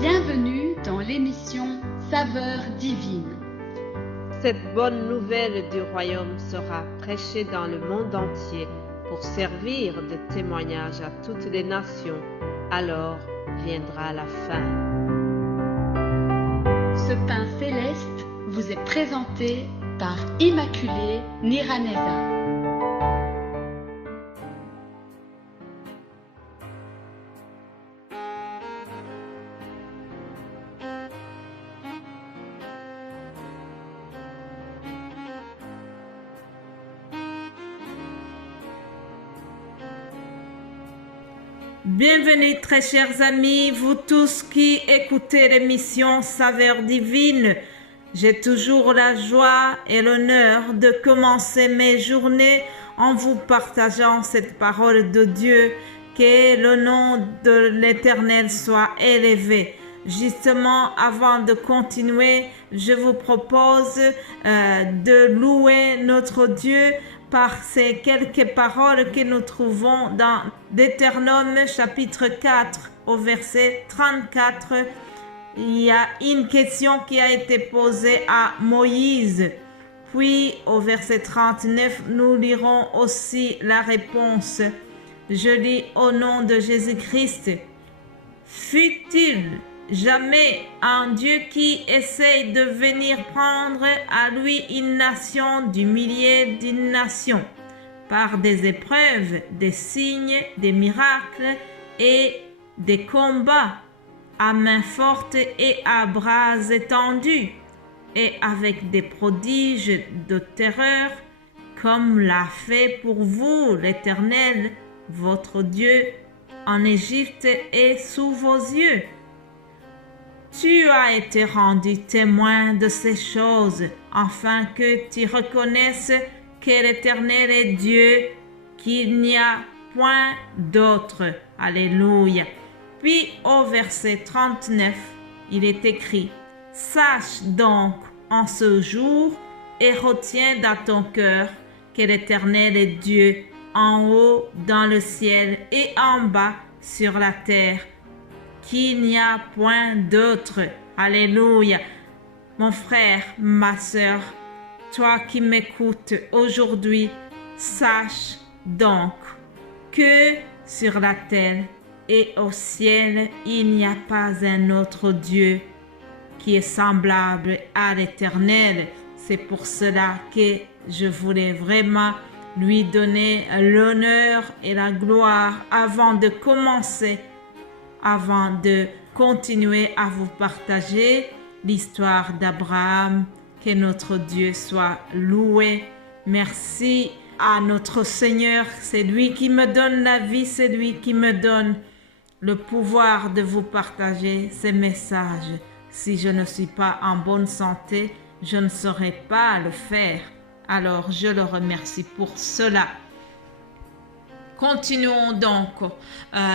Bienvenue dans l'émission Saveurs divines. Cette bonne nouvelle du royaume sera prêchée dans le monde entier pour servir de témoignage à toutes les nations. Alors viendra la fin. Ce pain céleste vous est présenté par Immaculée Niraneza. Bienvenue très chers amis, vous tous qui écoutez l'émission Saveurs divines. J'ai toujours la joie et l'honneur de commencer mes journées en vous partageant cette parole de Dieu, que le nom de l'Éternel soit élevé. Justement, avant de continuer, je vous propose de louer notre Dieu par ces quelques paroles que nous trouvons dans Deutéronome chapitre 4 au verset 34. Il y a une question qui a été posée à Moïse. Puis au verset 39, nous lirons aussi la réponse. Je lis au nom de Jésus-Christ. Fut-il jamais un Dieu qui essaye de venir prendre à lui une nation du milieu d'une nation par des épreuves, des signes, des miracles et des combats à main forte et à bras étendus et avec des prodiges de terreur comme l'a fait pour vous l'Éternel, votre Dieu, en Égypte et sous vos yeux. Tu as été rendu témoin de ces choses, afin que tu reconnaisses que l'Éternel est Dieu, qu'il n'y a point d'autre. Alléluia. Puis au verset 39, il est écrit, « Sache donc en ce jour et retiens dans ton cœur que l'Éternel est Dieu, en haut dans le ciel et en bas sur la terre, qu'il n'y a point d'autre. » Alléluia. Mon frère, ma sœur, toi qui m'écoutes aujourd'hui, sache donc que sur la terre et au ciel, il n'y a pas un autre Dieu qui est semblable à l'Éternel. C'est pour cela que je voulais vraiment lui donner l'honneur et la gloire avant de commencer, avant de continuer à vous partager l'histoire d'Abraham. Que notre Dieu soit loué. Merci à notre Seigneur. C'est lui qui me donne la vie, c'est lui qui me donne le pouvoir de vous partager ces messages. Si je ne suis pas en bonne santé, je ne saurais pas le faire. Alors, je le remercie pour cela. Continuons donc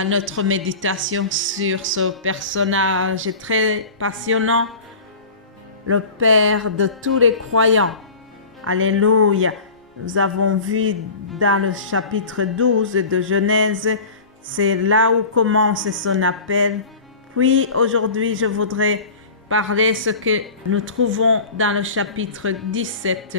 notre méditation sur ce personnage très passionnant, le Père de tous les croyants. Alléluia. Nous avons vu dans le chapitre 12 de Genèse, c'est là où commence son appel. Puis aujourd'hui, je voudrais parler ce que nous trouvons dans le chapitre 17.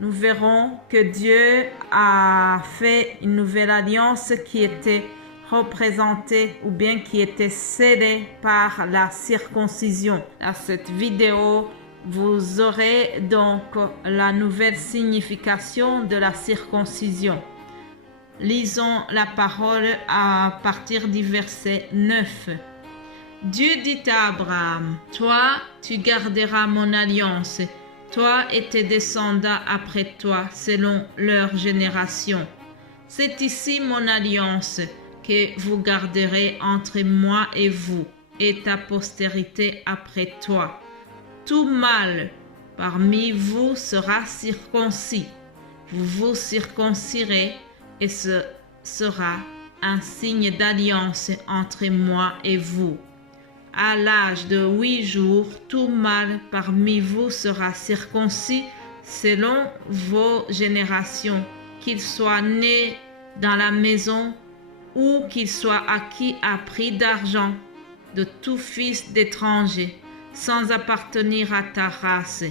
Nous verrons que Dieu a fait une nouvelle alliance qui était représentée ou bien qui était scellée par la circoncision. Dans cette vidéo, vous aurez donc la nouvelle signification de la circoncision. Lisons la parole à partir du verset 9. Dieu dit à Abraham, « Toi, tu garderas mon alliance, toi et tes descendants après toi, selon leur génération. C'est ici mon alliance que vous garderez entre moi et vous, et ta postérité après toi. Tout mâle parmi vous sera circoncis. Vous vous circoncirez, et ce sera un signe d'alliance entre moi et vous. À l'âge de 8 jours, tout mâle parmi vous sera circoncis selon vos générations, qu'il soit né dans la maison ou qu'il soit acquis à prix d'argent. de tout fils d'étranger, sans appartenir à ta race.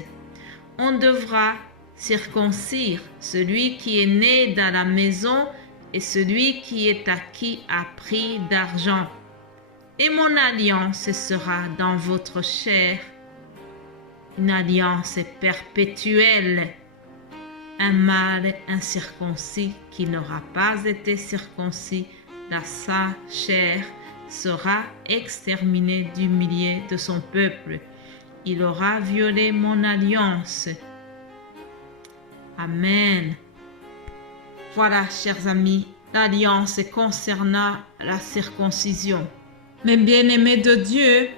On devra circoncire celui qui est né dans la maison et celui qui est acquis à prix d'argent. Et mon alliance sera dans votre chair, une alliance perpétuelle. Un mâle incirconcis qui n'aura pas été circoncis dans sa chair sera exterminé du milieu de son peuple. Il aura violé mon alliance. Amen. Voilà, chers amis, l'alliance concernant la circoncision. Mes bien-aimés de Dieu,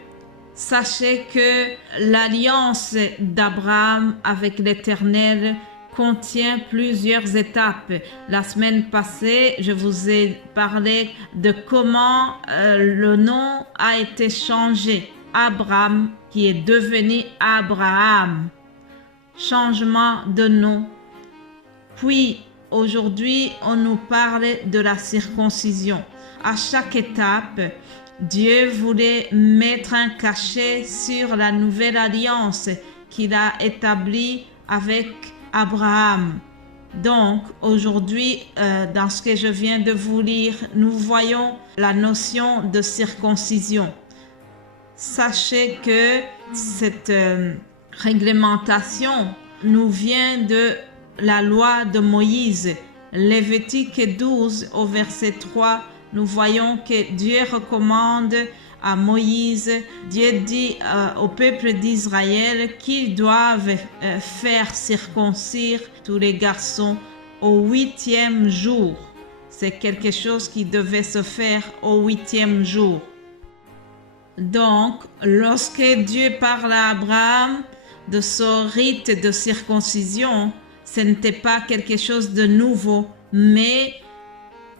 sachez que l'alliance d'Abraham avec l'Éternel contient plusieurs étapes. La semaine passée, je vous ai parlé de comment le nom a été changé. Abraham qui est devenu Abraham. Changement de nom. Puis, aujourd'hui, on nous parle de la circoncision. À chaque étape, Dieu voulait mettre un cachet sur la nouvelle alliance qu'il a établie avec Abraham. Donc, aujourd'hui, dans ce que je viens de vous lire, nous voyons la notion de circoncision. Sachez que cette réglementation nous vient de la loi de Moïse. Lévitique 12 au verset 3, nous voyons que Dieu recommande à Moïse, Dieu dit au peuple d'Israël qu'ils doivent faire circoncire tous les garçons au 8e jour. C'est quelque chose qui devait se faire au 8e jour. Donc, lorsque Dieu parle à Abraham de ce rite de circoncision, ce n'était pas quelque chose de nouveau, mais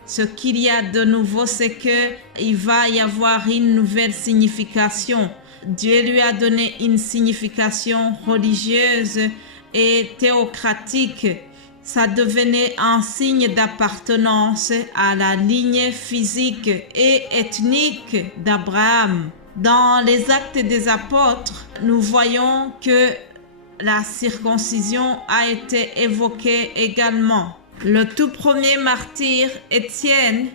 ce qu'il y a de nouveau, c'est qu'il va y avoir une nouvelle signification. Dieu lui a donné une signification religieuse et théocratique. Ça devenait un signe d'appartenance à la lignée physique et ethnique d'Abraham. Dans les Actes des Apôtres, nous voyons que la circoncision a été évoquée également. Le tout premier martyr, Étienne,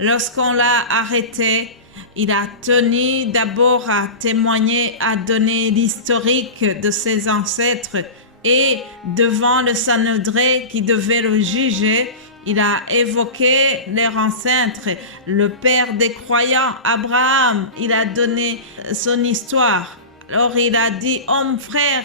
lorsqu'on l'a arrêté, il a tenu d'abord à témoigner, à donner l'historique de ses ancêtres et devant le Sanhédrin qui devait le juger, il a évoqué leur ancêtre, le père des croyants, Abraham. Il a donné son histoire. Alors il a dit, homme, frère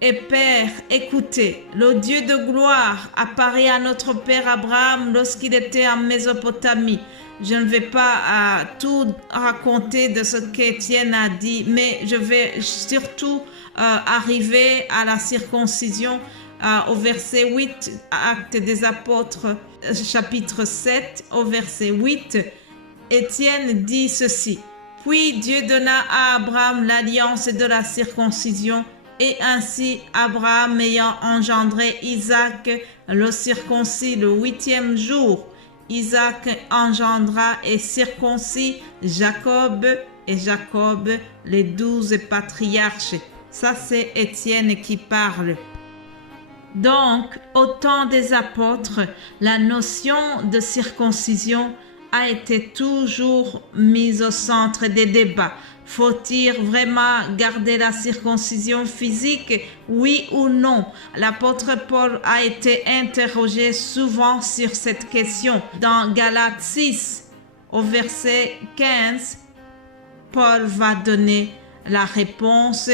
et père, écoutez, le Dieu de gloire apparaît à notre père Abraham lorsqu'il était en Mésopotamie. Je ne vais pas tout raconter de ce qu'Étienne a dit, mais je vais surtout arriver à la circoncision au verset 8, Actes des Apôtres, chapitre 7, au verset 8. Étienne dit ceci. Puis Dieu donna à Abraham l'alliance de la circoncision, et ainsi Abraham ayant engendré Isaac, le circoncis le 8e jour. Isaac engendra et circoncis Jacob, et Jacob les 12 patriarches. Ça, c'est Étienne qui parle. Donc, au temps des apôtres, la notion de circoncision a été toujours mise au centre des débats. Faut-il vraiment garder la circoncision physique, oui ou non? L'apôtre Paul a été interrogé souvent sur cette question. Dans Galates 6, au verset 15, Paul va donner la réponse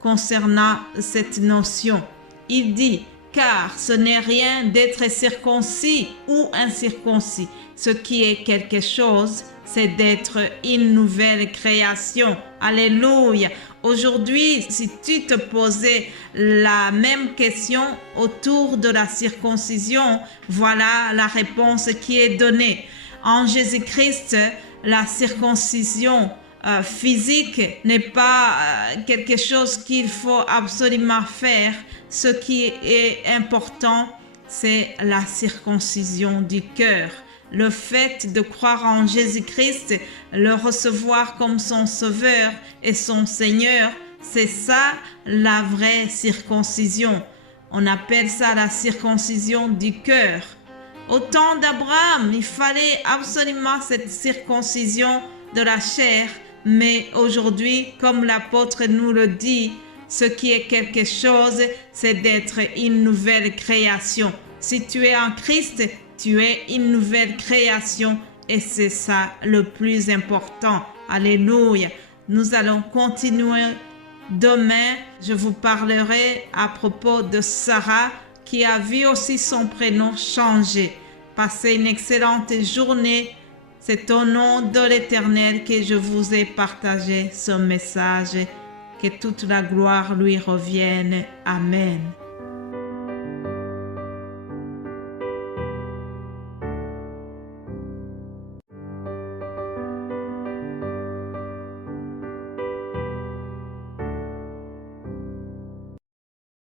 concernant cette notion. Il dit, car ce n'est rien d'être circoncis ou incirconcis. Ce qui est quelque chose, c'est d'être une nouvelle création. Alléluia. Aujourd'hui, si tu te posais la même question autour de la circoncision, voilà la réponse qui est donnée. En Jésus-Christ, la circoncision physique n'est pas quelque chose qu'il faut absolument faire. Ce qui est important, c'est la circoncision du cœur. Le fait de croire en Jésus-Christ, le recevoir comme son Sauveur et son Seigneur, c'est ça la vraie circoncision. On appelle ça la circoncision du cœur. Au temps d'Abraham, il fallait absolument cette circoncision de la chair, mais aujourd'hui, comme l'apôtre nous le dit, ce qui est quelque chose, c'est d'être une nouvelle création. Si tu es en Christ, tu es une nouvelle création et c'est ça le plus important. Alléluia. Nous allons continuer demain. Je vous parlerai à propos de Sarah qui a vu aussi son prénom changer. Passez une excellente journée. C'est au nom de l'Éternel que je vous ai partagé ce message. Que toute la gloire lui revienne. Amen.